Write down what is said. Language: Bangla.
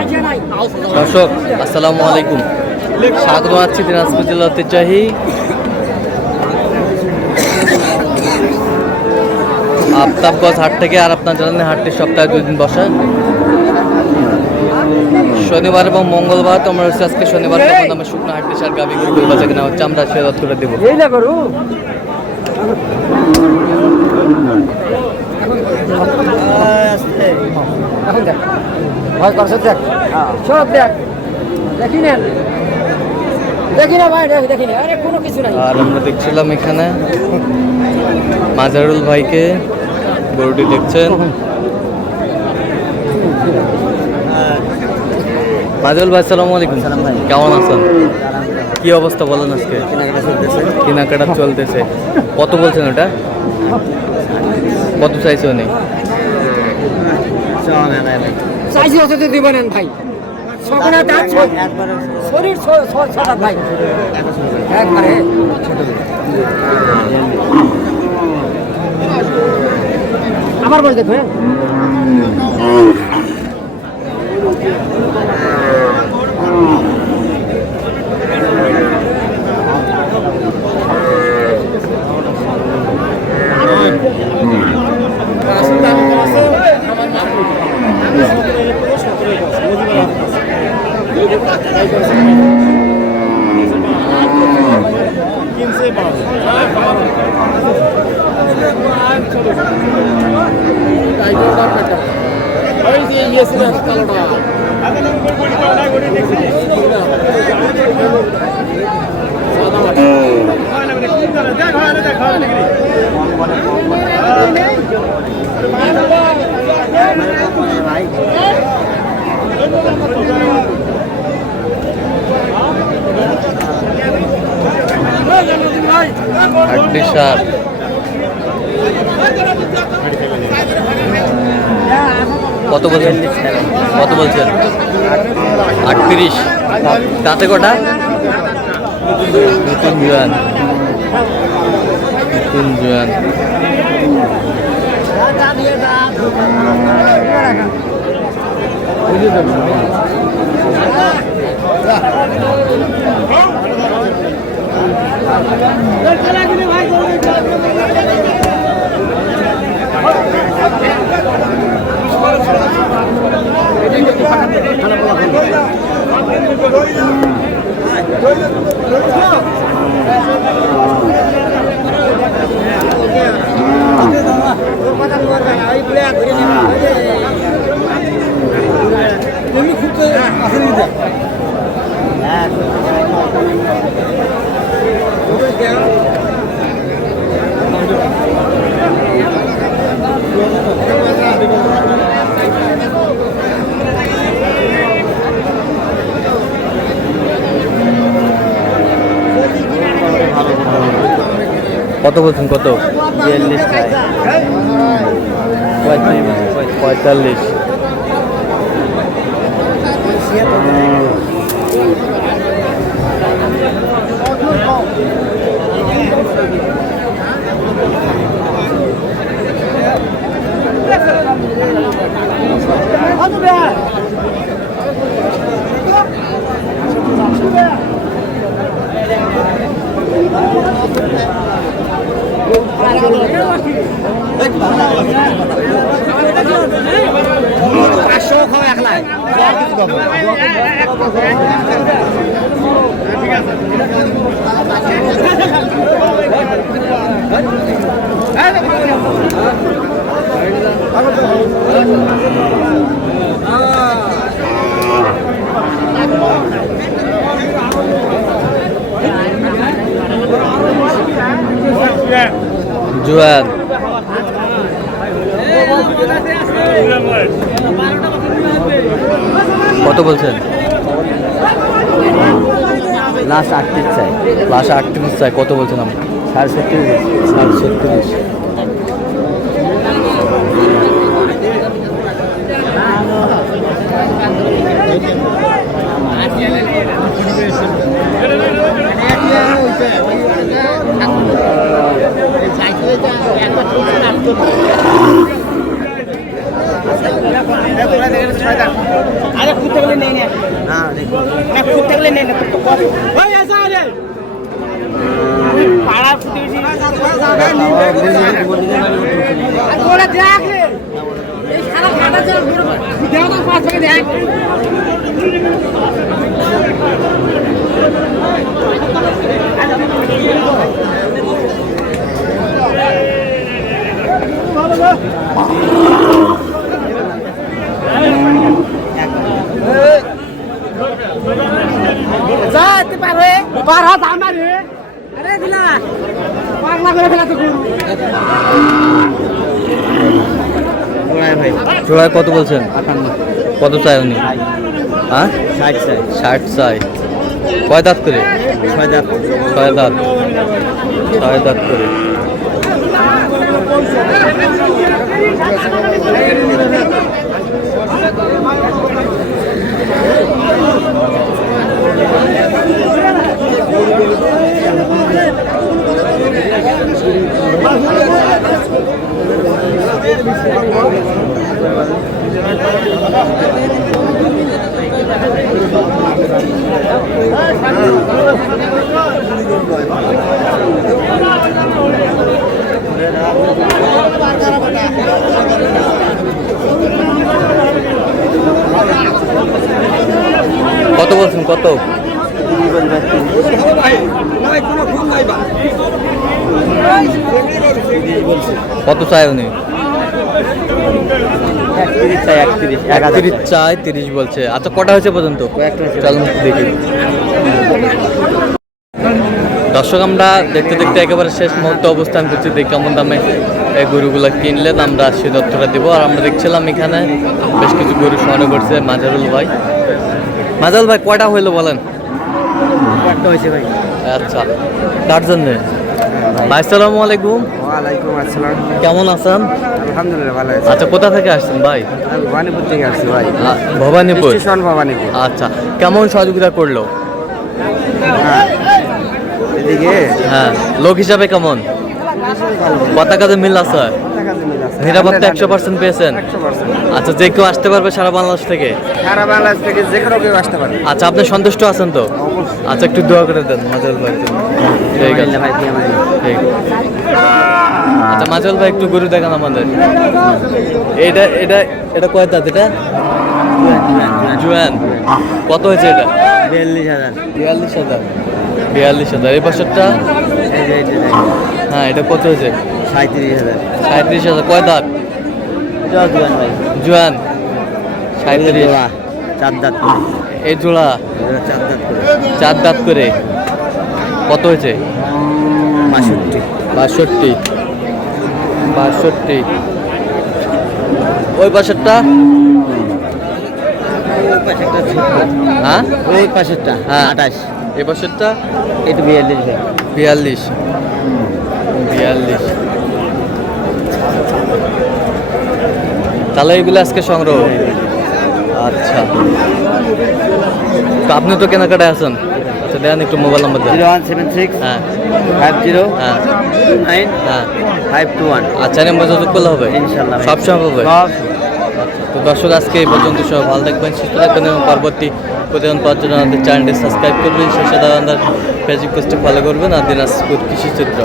দর্শক আসসালামু আলাইকুম, স্বাগত আছি দিনাজপুর জেলা ঐতিহ্যবাহী আফতাবগঞ্জ হাট থেকে। আর আপনার জানেন হাটটি সপ্তাহে 2 দিন বসে, শনিবার এবং মঙ্গলবার। তোমরা হচ্ছে আজকে শনিবার নামে শুকনো হাটটি সার গাভি গরু বাজার কেনা হচ্ছে, আমরা সে রদ করে দেবো। আর আমরা দেখছিলাম এখানে মাজারুল ভাইকে, গরুটি দেখছেন। মাজারুল ভাই আসসালামু আলাইকুম, কেমন আছেন? কি অবস্থা বলেন আজকে? কেনাকাটা চলতেছে। কত বলছেন ওটা? কত চাইছে উনি? ভাই শরীর ভাই একবারে আমার বলতে দেখবেন কত বলছেন? কত বলছেন? 38। তাতে কটা? নতুন জোয়ান, নতুন জোয়ান। কত বলছেন? কত? 45। জোয়ান কত বলছেন? লাস্ট 38 চাই। লাস্ট 38 চাই। কত বলছেন আপনি? 37। আরে জোড়ায় কত বলছেন? কত চাই উনি? হ্যাঁ 60 চাই। 60 চাই। কয় দাঁত করে? 6 দাঁত। 6 দাঁত। 6 দাঁত করে। কত বলছেন? কত? কত চাই উনি? 31 চাই। 31 চাই, 30 বলছে। আচ্ছা কটা হয়েছে পর্যন্ত? চলুন দেখি। দর্শক আমরা দেখতে দেখতে একেবারে শেষ মুহূর্তে অবস্থান করছি। দেখি কেমন দামে এই গরুগুলো কিনলেন আমরা সেই তথ্যটা দিব। আর আমরা দেখছিলাম এখানে বেশ কিছু গরু সংগ্রহ করছে মাজারুল ভাই। মাজারুল ভাই কয়টা হইলো বলেন? কত হয়েছে ভাই? আচ্ছা কার জন্যে? ভাই আসসালামু আলাইকুম। ওয়ালাইকুম আসসালাম। কেমন আছেন? আলহামদুলিল্লাহ ভালো আছি। আচ্ছা কোথা থেকে আসছেন ভাই? আমি ভবানীপুর থেকে আসছি ভাই। ভবানীপুর। স্টেশন ভবানীপুর। আচ্ছা কেমন সহযোগিতা করলো? হ্যাঁ এদিকে হ্যাঁ লোক হিসাবে কেমন? পতাকাতে মিল আছে? নিরাপত্তা 100% পেয়েছেন? 100%। আচ্ছা যে কেউ আসতে পারবে সারা বাংলাদেশ থেকে? সারা বাংলাদেশ থেকে যে কোনো কেউ আসতে পারে। আচ্ছা আপনি সন্তুষ্ট আছেন তো? আচ্ছা একটু দোয়া করে দেন মাজাল ভাই জন্য। ঠিক আছে ভাই কি আমার ঠিক। আচ্ছা মাজাল ভাই একটু গরু দেখান আমাদের। এটা এটা এটা কয় দাঁত এটা? জুয়ান। কত হয়েছে এটা? 42,000। 42,000। 42,000। এই বছরটা? হ্যাঁ এটা কত হয়েছে? 37,000। 37,000। কয় দাঁত? এটাও জুয়ান ভাই। জুয়ান 37। 4 দাঁত। এই জোড়া 4 দাঁত করে। 4 দাঁত করে। কত হয়েছে? 62। 62। 62। ওই পাশেরটা? ওই পাশেরটা 76। হ্যাঁ ওই পাশেরটা হ্যাঁ 28। এই পাশেরটা? এটা 42 ভাই। 42। 42। তাহলে এগুলো আজকে সংগ্রহ? আচ্ছা তো আপনি তো কেনাকাটায় আছেন। আচ্ছা দেন একটু মোবাইল নাম্বার দেন। 0176 হ্যাঁ 50 হ্যাঁ 9 হ্যাঁ 521। আচ্ছা নাম্বার যোগাযোগ করলে হবে? ইনশাআল্লাহ সব সময় হবে? সব। তো দর্শক আজকে এই পর্যন্ত সব ভালো থাকবেন সুস্থ থাকবেন এবং পরবর্তী প্রতিদিন পাওয়ার জন্য আমাদের চ্যানেলটি সাবস্ক্রাইব করবেন সেই সাথে আমাদের ফেসবুক পেজটি ফলো করবেন আর দিনাজপুর কৃষি চিত্র।